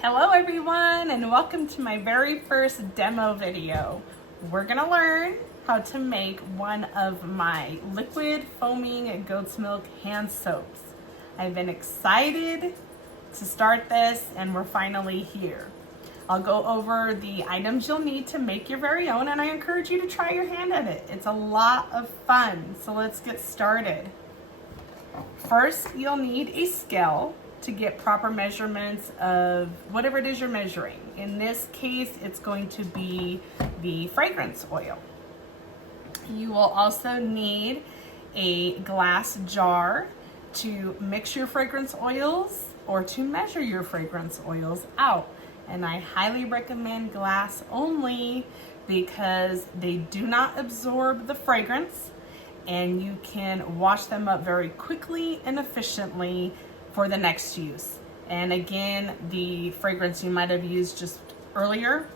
Hello everyone, and welcome to my very first demo video. We're gonna learn how to make one of my liquid foaming goat's milk hand soaps. I've been excited to start this and we're finally here. I'll go over the items you'll need to make your very own, and I encourage you to try your hand at it. It's a lot of fun, so let's get started. First, you'll need a scale to get proper measurements of whatever it is you're measuring. In this case, it's going to be the fragrance oil. You will also need a glass jar to mix your fragrance oils or to measure your fragrance oils out. And I highly recommend glass only because they do not absorb the fragrance and you can wash them up very quickly and efficiently for the next use. And again, the fragrance you might have used just earlier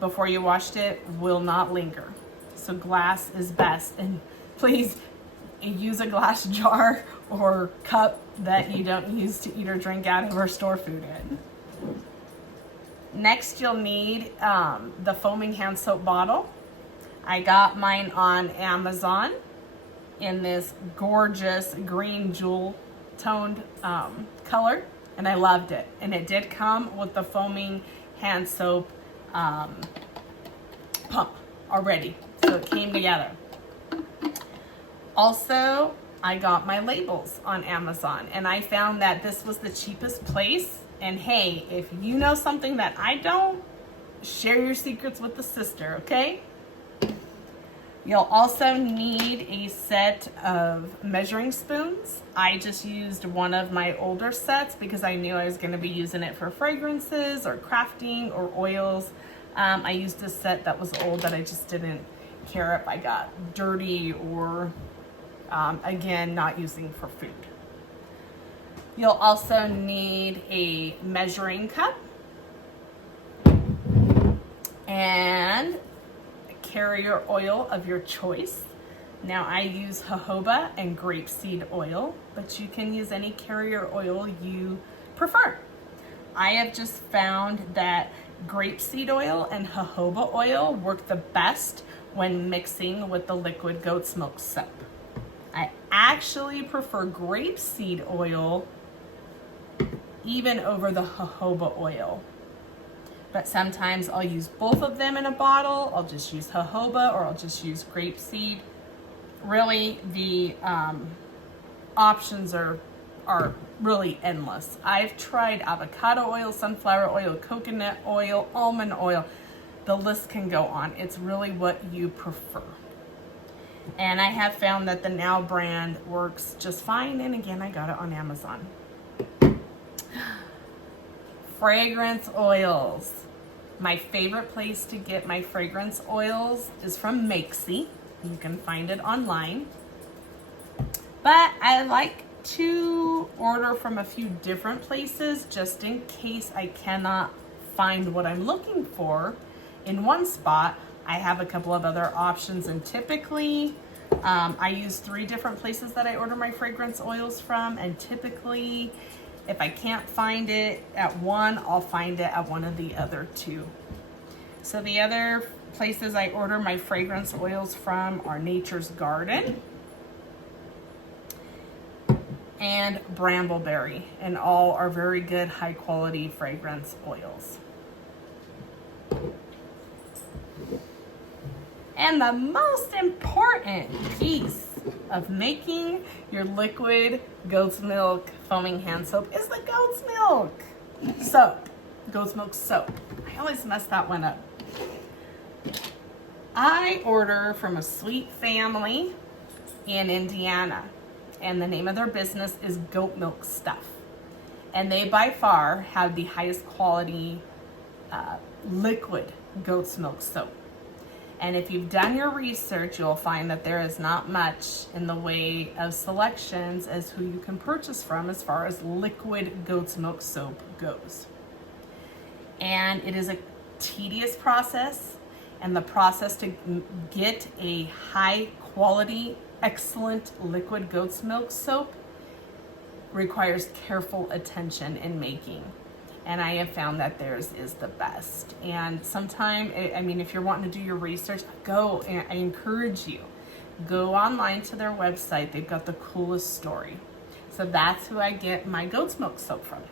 before you washed it will not linger. So glass is best, and please use a glass jar or cup that you don't use to eat or drink out of or store food in. Next, you'll need the foaming hand soap bottle. I got mine on Amazon in this gorgeous green jewel toned color, and I loved it. And it did come with the foaming hand soap pump already, so it came together. Also, I got my labels on Amazon, and I found that this was the cheapest place. And hey, if you know something that I don't, share your secrets with the sister, okay? You'll also need a set of measuring spoons. I just used one of my older sets because I knew I was going to be using it for fragrances or crafting or oils. I used a set that was old that I just didn't care if I got dirty or, again, not using for food. You'll also need a measuring cup and carrier oil of your choice. Now I use jojoba and grapeseed oil, but you can use any carrier oil you prefer. I have just found that grapeseed oil and jojoba oil work the best when mixing with the liquid goat's milk soap. I actually prefer grapeseed oil even over the jojoba oil. But sometimes I'll use both of them in a bottle. I'll just use jojoba or I'll just use grapeseed. Really, the options are really endless. I've tried avocado oil, sunflower oil, coconut oil, almond oil. The list can go on. It's really what you prefer. And I have found that the Now brand works just fine. And again, I got it on Amazon. Fragrance oils. My favorite place to get my fragrance oils is from Makesy. You can find it online. But I like to order from a few different places just in case I cannot find what I'm looking for in one spot. I have a couple of other options, and typically I use 3 different places that I order my fragrance oils from, and typically if I can't find it at one, I'll find it at one of the other 2. So the other places I order my fragrance oils from are Nature's Garden and Brambleberry, and all are very good, high quality fragrance oils. And the most important piece of making your liquid goat's milk foaming hand soap is the goat's milk soap. Goat's milk soap. I always mess that one up. I order from a sweet family in Indiana, and the name of their business is Goat Milk Stuff. And they by far have the highest quality liquid goat's milk soap. And if you've done your research, you'll find that there is not much in the way of selections as who you can purchase from as far as liquid goat's milk soap goes. And it is a tedious process, and the process to get a high quality, excellent liquid goat's milk soap requires careful attention in making. and I have found that theirs is the best. And sometime, I mean, if you're wanting to do your research, go, and I encourage you, go online to their website. They've got the coolest story. So that's who I get my goat's milk soap from.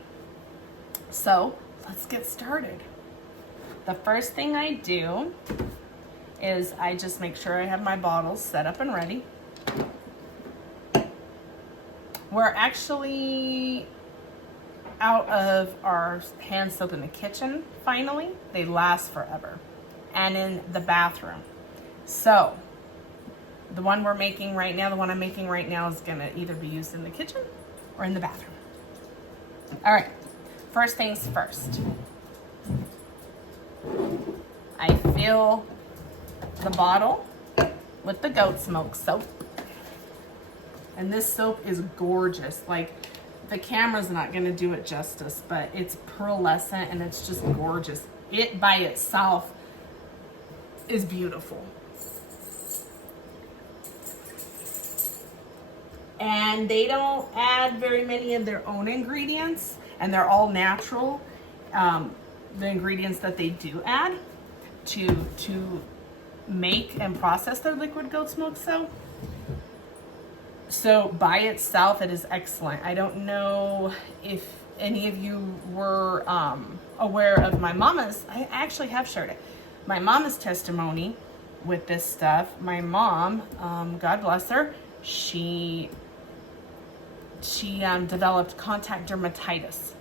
So let's get started. The first thing I do is I just make sure I have my bottles set up and ready. We're actually out of our hand soap in the kitchen, finally. They last forever. And in the bathroom. So, the one I'm making right now is gonna either be used in the kitchen or in the bathroom. All right, first things first. I fill the bottle with the goat's milk soap. And this soap is gorgeous. Like, the camera's not gonna do it justice, but it's pearlescent and it's just gorgeous. It by itself is beautiful. And they don't add very many of their own ingredients, and they're all natural. The ingredients that they do add to make and process their liquid goat's milk soap. So by itself, it is excellent. I don't know if any of you were aware of my mama's, I actually have shared it, my mama's testimony with this stuff. My mom, God bless her, she developed contact dermatitis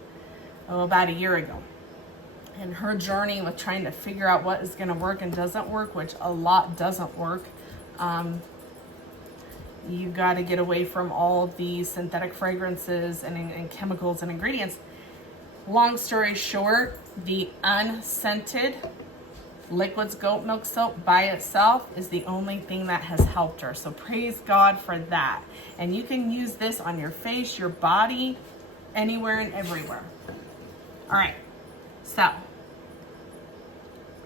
about a year ago. And her journey with trying to figure out what is going to work and doesn't work, which a lot doesn't work. You've got to get away from all the synthetic fragrances and chemicals and ingredients. Long story short, the unscented Liquid's goat milk soap by itself is the only thing that has helped her. So praise God for that. And you can use this on your face, your body, anywhere and everywhere. All right, so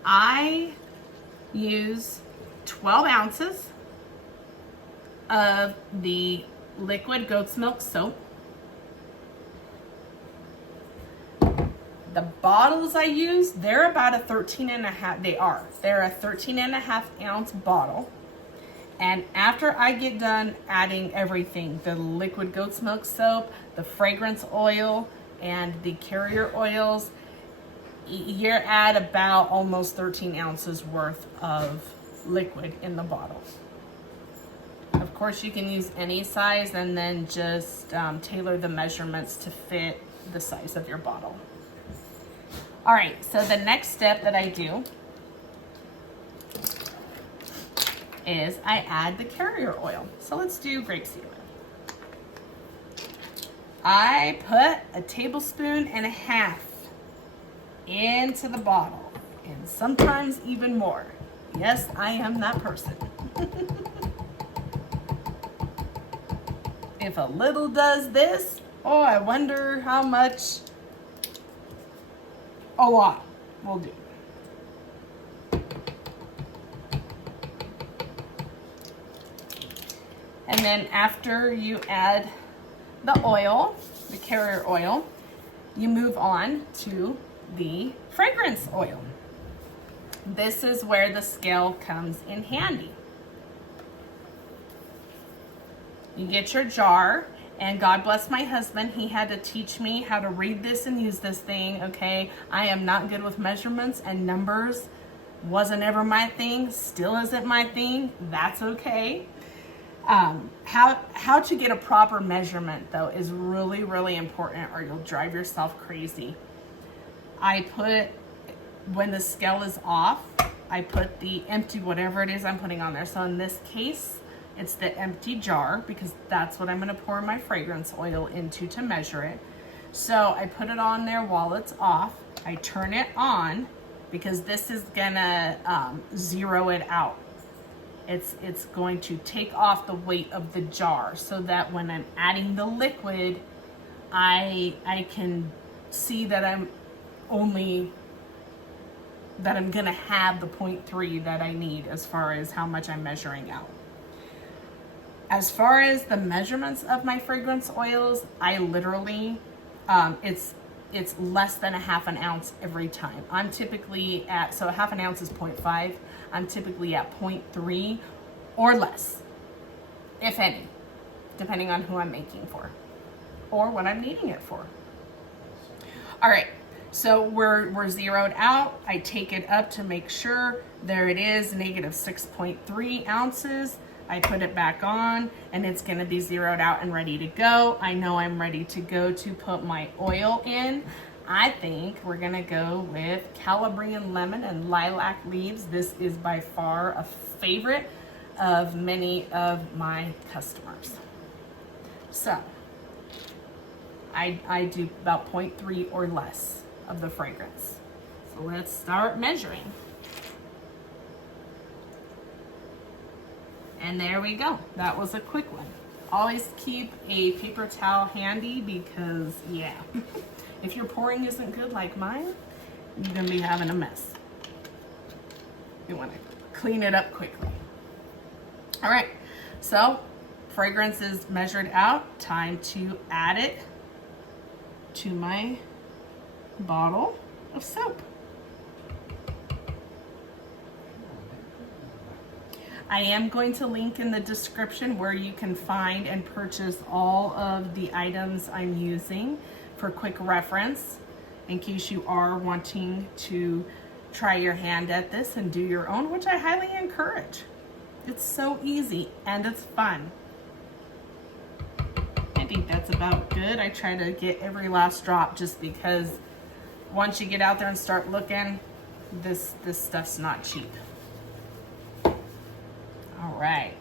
I use 12 ounces of the liquid goat's milk soap. The bottles I use, they're about a 13 and a half, they're a 13 and a half ounce bottle. And after I get done adding everything, the liquid goat's milk soap, the fragrance oil, and the carrier oils, you're at about almost 13 ounces worth of liquid in the bottle. Of course, you can use any size and then just tailor the measurements to fit the size of your bottle. All right, so the next step that I do is I add the carrier oil. So let's do grapeseed oil. I put a tablespoon and a half into the bottle, and sometimes even more. Yes, I am that person. If a little does this, oh, I wonder how much a lot will do. And then after you add the oil, the carrier oil, you move on to the fragrance oil. This is where the scale comes in handy. You get your jar, and God bless my husband, he had to teach me how to read this and use this thing, okay? I am not good with measurements and numbers. Wasn't ever my thing, still isn't my thing. That's okay. How to get a proper measurement, though, is really, really important, or you'll drive yourself crazy. I put, when the scale is off, I put the empty, whatever it is I'm putting on there. So in this case, it's the empty jar, because that's what I'm going to pour my fragrance oil into to measure it. So I put it on there while it's off. I turn it on because this is going to zero it out. It's going to take off the weight of the jar so that when I'm adding the liquid, I can see that I'm going to have the 0.3 that I need as far as how much I'm measuring out. As far as the measurements of my fragrance oils, I literally, it's it's less than a half an ounce every time. I'm typically at, so a half an ounce is 0.5. I'm typically at 0.3 or less, if any, depending on who I'm making for or what I'm needing it for. All right, so we're zeroed out. I take it up to make sure. There it is, negative 6.3 ounces. I put it back on and it's gonna be zeroed out and ready to go. I know I'm ready to go to put my oil in. I think we're gonna go with Calabrian lemon and lilac leaves. This is by far a favorite of many of my customers. So I do about 0.3 or less of the fragrance. So let's start measuring. And there we go. That was a quick one. Always keep a paper towel handy because, yeah, if your pouring isn't good like mine, you're gonna be having a mess. You wanna clean it up quickly. All right, so fragrance is measured out. Time to add it to my bottle of soap. I am going to link in the description where you can find and purchase all of the items I'm using for quick reference in case you are wanting to try your hand at this and do your own, which I highly encourage. It's so easy and it's fun. I think that's about good. I try to get every last drop just because once you get out there and start looking, this stuff's not cheap. All right,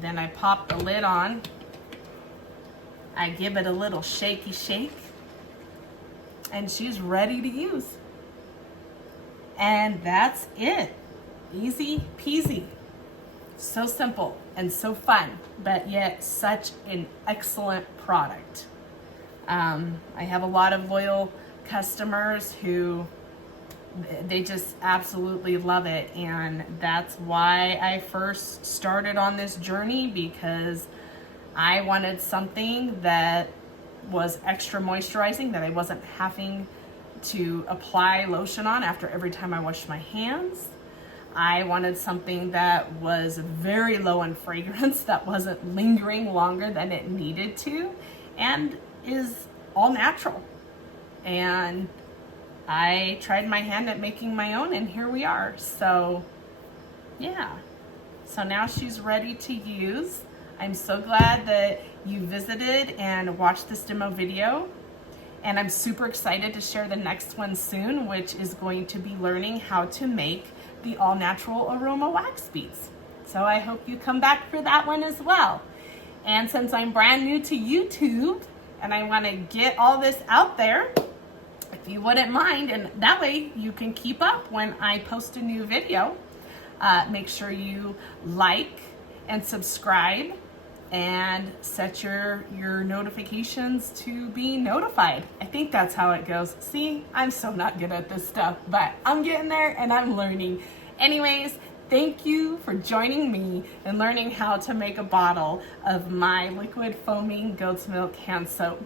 then I pop the lid on. I give it a little shaky shake and she's ready to use. And that's it. Easy peasy. So simple and so fun, but yet such an excellent product. I have a lot of loyal customers who they just absolutely love it, and that's why I first started on this journey, because I wanted something that was extra moisturizing, that I wasn't having to apply lotion on after every time I washed my hands. I wanted something that was very low in fragrance, that wasn't lingering longer than it needed to, and is all natural. And I tried my hand at making my own, and here we are. So yeah, so now she's ready to use. I'm so glad that you visited and watched this demo video, and I'm super excited to share the next one soon, which is going to be learning how to make the all natural aroma wax beads. So I hope you come back for that one as well. And since I'm brand new to YouTube and I want to get all this out there, if you wouldn't mind, and that way you can keep up when I post a new video, make sure you like and subscribe and set your notifications to be notified. I think that's how it goes. See, I'm so not good at this stuff, but I'm getting there and I'm learning. Anyways, thank you for joining me and learning how to make a bottle of my liquid foaming goat's milk hand soap.